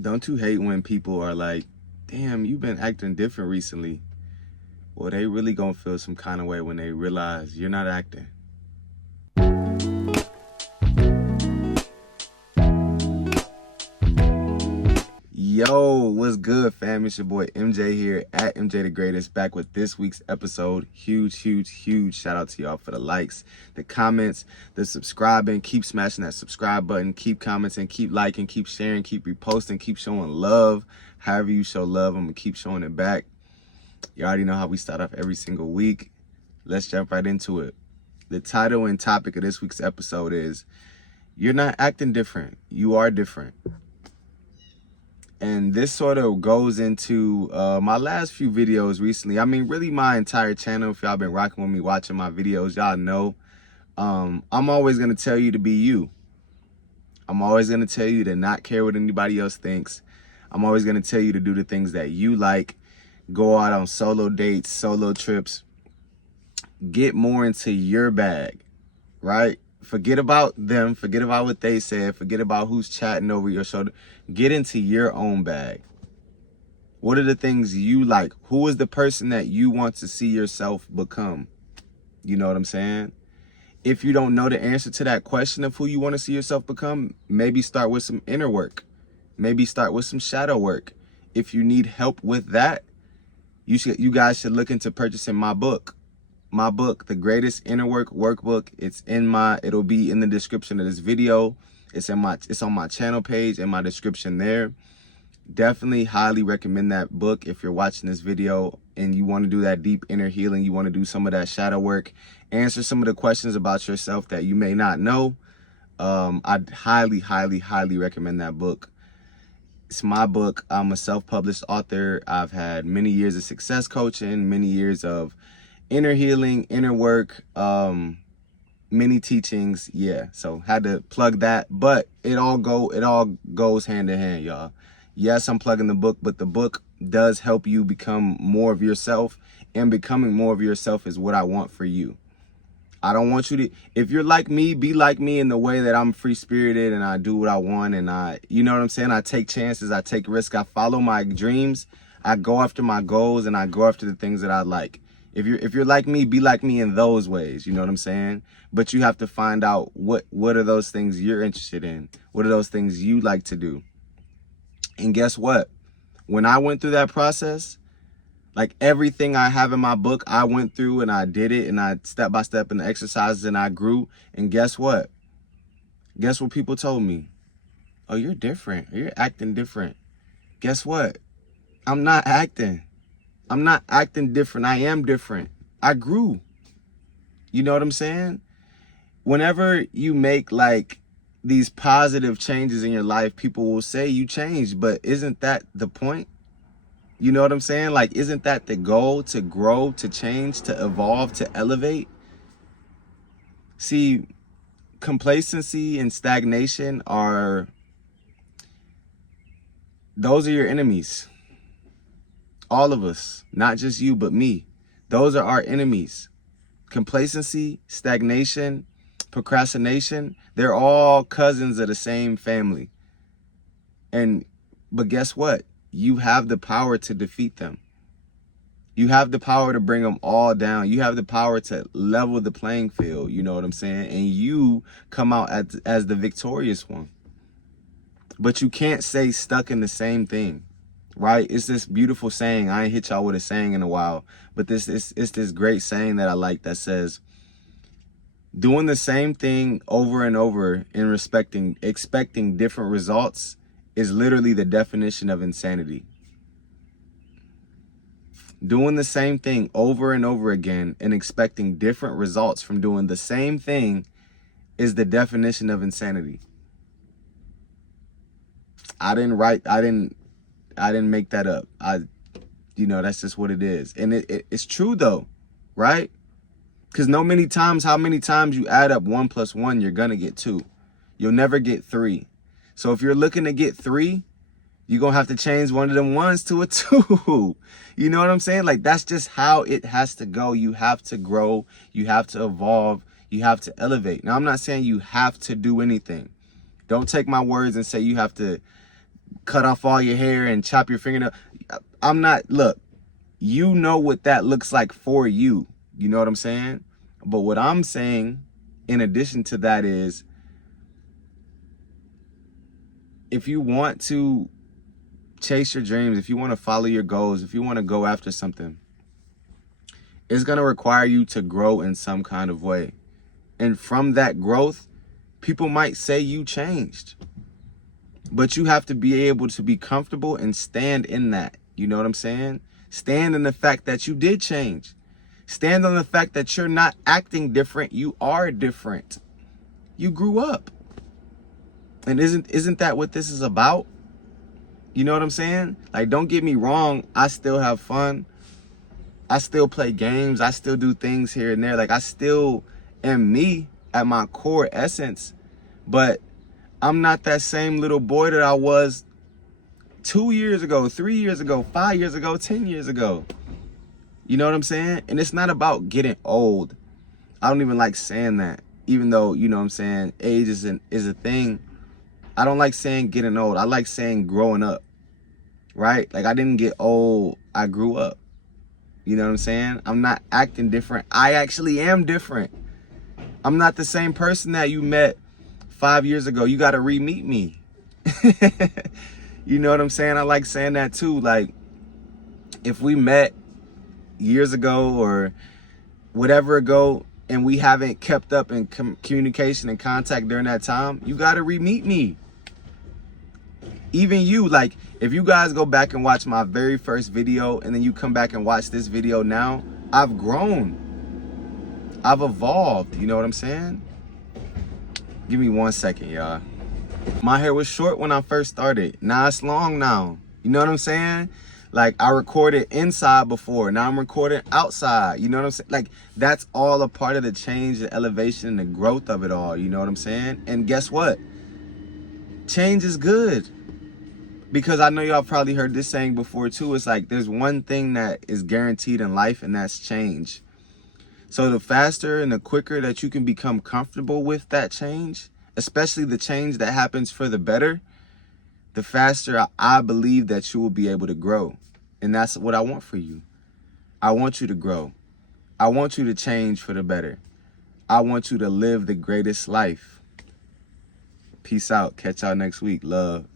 Don't you hate when people are like, damn, you've been acting different recently? Well, they really gonna feel some kind of way when they realize you're not acting. Yo, what's good, fam? It's your boy MJ here at MJ the Greatest, back with this week's episode. Huge shout out to y'all for the likes, the comments, the subscribing. Keep smashing that subscribe button, keep commenting, keep liking, keep sharing, keep reposting, keep showing love. However you show love, I'm gonna keep showing it back. You already know how we start off every single week. Let's jump right into it. The title and topic of this week's episode is, you're not acting different, you are different. And this sort of goes into my last few videos recently. I mean, really my entire channel. If y'all been rocking with me, watching my videos, y'all know I'm always going to tell you to be you. I'm always going to tell you to not care what anybody else thinks. I'm always going to tell you to do the things that you like. Go out on solo dates, solo trips. Get more into your bag, right? Forget about them. Forget about what they said. Forget about who's chatting over your shoulder. Get into your own bag. What are the things you like? Who is the person that you want to see yourself become? You know what I'm saying? If you don't know the answer to that question of who you want to see yourself become, maybe start with some inner work. Maybe start with some shadow work. If you need help with that, you guys should look into purchasing my book. My book, The Greatest Inner Work Workbook. It'll be in the description of this video. It's on my channel page and my description there. Definitely highly recommend that book if you're watching this video and you want to do that deep inner healing. You want to do some of that shadow work, answer some of the questions about yourself that you may not know. I'd highly recommend that book. It's my book. I'm a self-published author. I've had many years of success coaching, many years of inner healing, inner work, many teachings. Yeah, so had to plug that, but it all goes hand in hand, y'all. Yes, I'm plugging the book, but the book does help you become more of yourself, and becoming more of yourself is what I want for you. I don't want you to, if you're like me, be like me in the way that I'm free-spirited and I do what I want, and you know what I'm saying? I take chances, I take risks, I follow my dreams, I go after my goals, and I go after the things that I like. If you're like me, be like me in those ways, you know what I'm saying? But you have to find out what are those things you're interested in? What are those things you like to do? And guess what? When I went through that process, like everything I have in my book, I went through and I did it, and I step by step in the exercises, and I grew. And guess what? Guess what people told me? Oh, you're different. You're acting different. Guess what? I'm not acting. I'm not acting different. I am different. I grew. You know what I'm saying? Whenever you make like these positive changes in your life, people will say you changed, but isn't that the point? You know what I'm saying? Like, isn't that the goal? To grow, to change, to evolve, to elevate? See, complacency and stagnation those are your enemies. All of us, not just you, but me. Those are our enemies. Complacency, stagnation, procrastination, they're all cousins of the same family. But guess what? You have the power to defeat them. You have the power to bring them all down. You have the power to level the playing field, you know what I'm saying? And you come out as the victorious one. But you can't stay stuck in the same thing. Right? It's this beautiful saying. I ain't hit y'all with a saying in a while, but it's this great saying that I like that says, doing the same thing over and over and expecting different results is literally the definition of insanity. Doing the same thing over and over again and expecting different results from doing the same thing is the definition of insanity. I didn't make that up. That's just what it is. And it's true though, right? Because how many times you add up 1 + 1, you're gonna get 2. You'll never get 3. So if you're looking to get 3, you're gonna have to change one of them 1s to a 2. You know what I'm saying? Like, that's just how it has to go. You have to grow, you have to evolve, you have to elevate. Now, I'm not saying you have to do anything. Don't take my words and say you have to cut off all your hair and chop your fingernail. I'm not, look, you know what that looks like for you. You know what I'm saying? But what I'm saying, in addition to that, is if you want to chase your dreams, if you want to follow your goals, if you want to go after something, it's going to require you to grow in some kind of way. And from that growth, people might say you changed. But you have to be able to be comfortable and stand in that. You know what I'm saying? Stand in the fact that you did change. Stand on the fact that you're not acting different. You are different. You grew up. And isn't that what this is about? You know what I'm saying? Like, don't get me wrong. I still have fun. I still play games. I still do things here and there. Like, I still am me at my core essence. But I'm not that same little boy that I was 2 years ago, 3 years ago, 5 years ago, 10 years ago. You know what I'm saying? And it's not about getting old. I don't even like saying that. Even though, you know what I'm saying, age is a thing. I don't like saying getting old. I like saying growing up. Right? Like, I didn't get old. I grew up. You know what I'm saying? I'm not acting different. I actually am different. I'm not the same person that you met 5 years ago. You got to re-meet me. You know what I'm saying? I like saying that too. Like, if we met years ago or whatever ago and we haven't kept up in communication and contact during that time, you got to re-meet me. Even you, like, if you guys go back and watch my very first video and then you come back and watch this video now, I've grown. I've evolved. You know what I'm saying? Give me 1 second, y'all. My hair was short when I first started. Now it's long now. You know what I'm saying? Like, I recorded inside before. Now I'm recording outside. You know what I'm saying? Like, that's all a part of the change, the elevation, and the growth of it all. You know what I'm saying? And guess what? Change is good. Because I know y'all probably heard this saying before too. It's like, there's one thing that is guaranteed in life, and that's change. So the faster and the quicker that you can become comfortable with that change, especially the change that happens for the better, the faster I believe that you will be able to grow. And that's what I want for you. I want you to grow. I want you to change for the better. I want you to live the greatest life. Peace out. Catch y'all next week. Love.